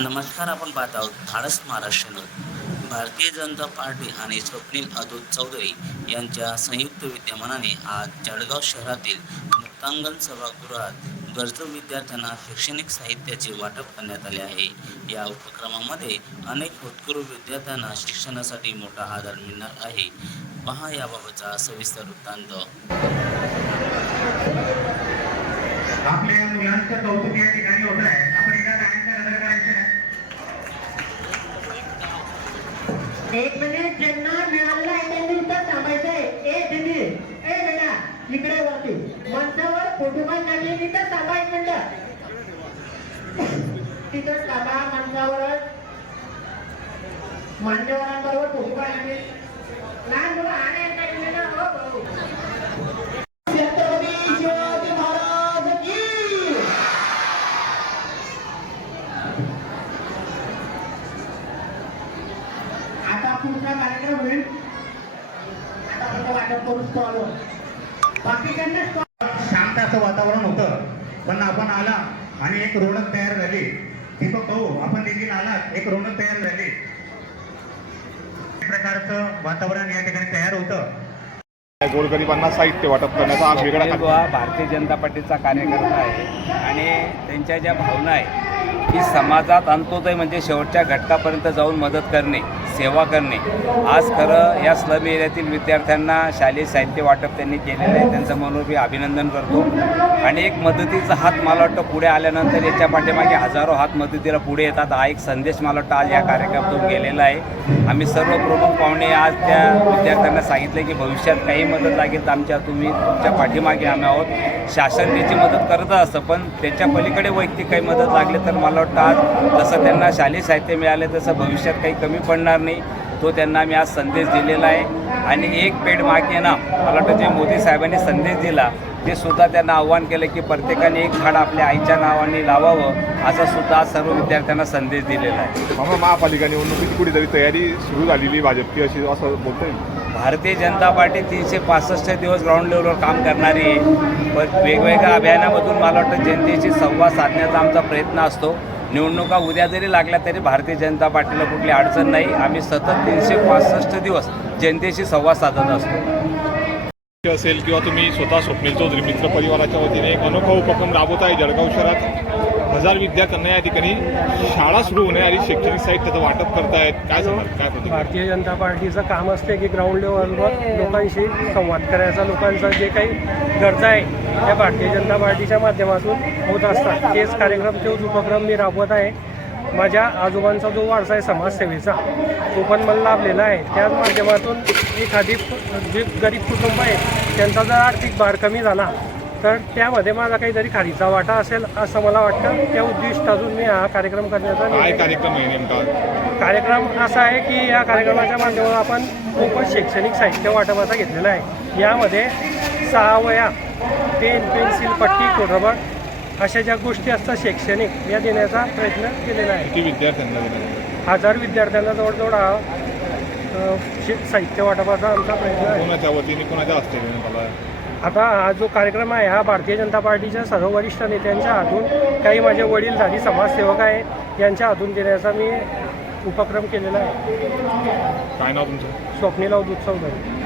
नमस्कार आपण पाहत आहोत धाडस महाराष्ट्र भारतीय जनता पार्टी आणि स्वप्नील अतुल चौधरी यांच्या संयुक्त विद्यमानाने आज जळगाव शहरातील मुक्तांगण सभागृहात गरजू विद्यार्थ्यांना शैक्षणिक साहित्याचे वाटप करण्यात आले आहे. या उपक्रमामध्ये अनेक होतकरू विद्यार्थ्यांना शिक्षणासाठी मोठा आधार मिळणार आहे. पहा याबाबतचा सविस्तर वृत्तांत. आपल्या मुलांचं कौतुक या ठिकाणी होत आहे. एक मिनिट ज्यांना मिळालेला आहे त्यांनी इथं थांबायचंय ए दिदी ए बेटा इकडे वरती मंचावर फोटो काढण्याची तिथं थांबा एक मिनिट तिथं थांबा मंचावरच. मान्यवरांबरोबर फोटो काढण्याची लहान मुलं आणि येता येईल ना हो भाऊ छत्रपती शिवाजी महाराज की आता पुढचा कार्यक्रम होईल आता फक्त वाटप करून स्टॉलवर बाकीच्यांना स्टॉल शांत असं वातावरण होतं. पण आपण आला आणि एक रोडक तयार झाली. दीपक भाऊ आपण देखील आलात. एक रोडक तयार झाली. प्रकारचं वातावरण या ठिकाणी तयार होतं. गोरगरिबांना साहित्य वाटप करण्याचा हा वेगळा कार्यक्रम. हा भारतीय जनता पार्टीचा कार्यकर्ता आहे आणि त्यांच्या ज्या भावना आहे की समाजात अंत्योदय म्हणजे शेवटच्या घटकापर्यंत जाऊन मदत करणे. सेवा करणे. आज खरं या स्लम एरियातील विद्यार्थ्यांना शालेय साहित्य वाटप त्यांनी केलेलं आहे. त्यांचं म्हणून मी अभिनंदन करतो. आणि एक मदतीचा हात मला वाटतं पुढे आल्यानंतर याच्या पाठीमागे हजारो हात मदतीला पुढे येतात. हा एक संदेश मला वाटतं आज या कार्यक्रमातून गेलेला आहे. आम्ही सर्व प्रमुख पाहुणे आज त्या विद्यार्थ्यांना सांगितलं की भविष्यात काही मदत लागेल तर आमच्या तुम्ही तुमच्या पाठीमागे आम्ही आहोत. शासन त्याची मदत करत असतं पण त्याच्या पलीकडे वैयक्तिक काही मदत लागली तर मला वाटतं आज जसं त्यांना शालेय साहित्य मिळाले तसं भविष्यात काही कमी पडणार नाही. तो त्यांना मी आज संदेश दिलेला आहे. आणि एक पेड मागे ना मला वाटतं जे मोदी साहेबांनी संदेश दिला ते सुद्धा त्यांना आव्हान केलं की प्रत्येकाने एक झाड आपल्या आईच्या नावाने लावावं असा सुद्धा आज सर्व विद्यार्थ्यांना संदेश दिलेला आहे. मामा महापालिका निवडणुकीची कुठेतरी तयारी सुरू झालेली भाजपची अशी असं बोलतोय भारतीय जनता पार्टी तीनशे पासष्ट दिवस ग्राउंड लेवलवर काम करणारी आहे. पण वेगवेगळ्या अभियानामधून मला वाटतं जनतेशी संवाद साधण्याचा आमचा प्रयत्न असतो. निवडणुका उद्या जरी लागल्या तरी भारतीय जनता पार्टीला कुठली अडचण नाही. आम्ही सतत तीनशे पासष्ट दिवस जनतेशी संवाद साधत असतो. असेल किंवा तुम्ही स्वतः स्वप्नील चौधरी मित्र परिवाराच्या वतीने एक अनोखा उपक्रम राबवत आहे जळगाव शहरात. हजार विद्यार्थ्यांना या ठिकाणी शाळा सुरू होण्याआधी शैक्षणिक साहित्याचं वाटप करतायत. काय सांगाल? काय? भारतीय जनता पार्टीचं काम असते की ग्राउंड लेवलवर लोकांशी संवाद करायचा लोकांचं जे काही गरजा आहे त्या भारतीय जनता पार्टीच्या माध्यमातून होत असतात. तेच कार्यक्रम तोच उपक्रम मी राबवत आहे. माझ्या आजोबांचा जो वारसा आहे समाजसेवेचा तो पण मला लाभलेला आहे. त्याच माध्यमातून एखादी जे गरीब कुटुंब आहे त्यांचा जर आर्थिक भार कमी झाला तर त्यामध्ये माझा काहीतरी खालीचा वाटा असेल असं मला वाटतं. त्या उद्दिष्टातून मी हा कार्यक्रम करण्याचा कार्यक्रम आहे नेमका? कार्यक्रम असा आहे की या कार्यक्रमाच्या माध्यमातून आपण खूपच शैक्षणिक साहित्य वाटपाचा घेतलेला आहे. यामध्ये सहा वया पेन पेन्सिल पट्टी खोडरबर अशा ज्या गोष्टी असतात शैक्षणिक या देण्याचा प्रयत्न केलेला आहे. किती विद्यार्थ्यांना? हजार विद्यार्थ्यांना जवळजवळ हा शे- साहित्य वाटपाचा आमचा प्रयत्न आहे. कोणाच्या वतीने कोणाच्या हस्ते? आता हा जो कार्यक्रम आहे हा भारतीय जनता पार्टीच्या सर्व वरिष्ठ नेत्यांच्या हातून काही माझे वडीलधारी समाजसेवक आहेत यांच्या हातून देण्याचा मी उपक्रम केलेला आहे. काय नाव तुमचं? स्वप्नील अवधूत चौधरी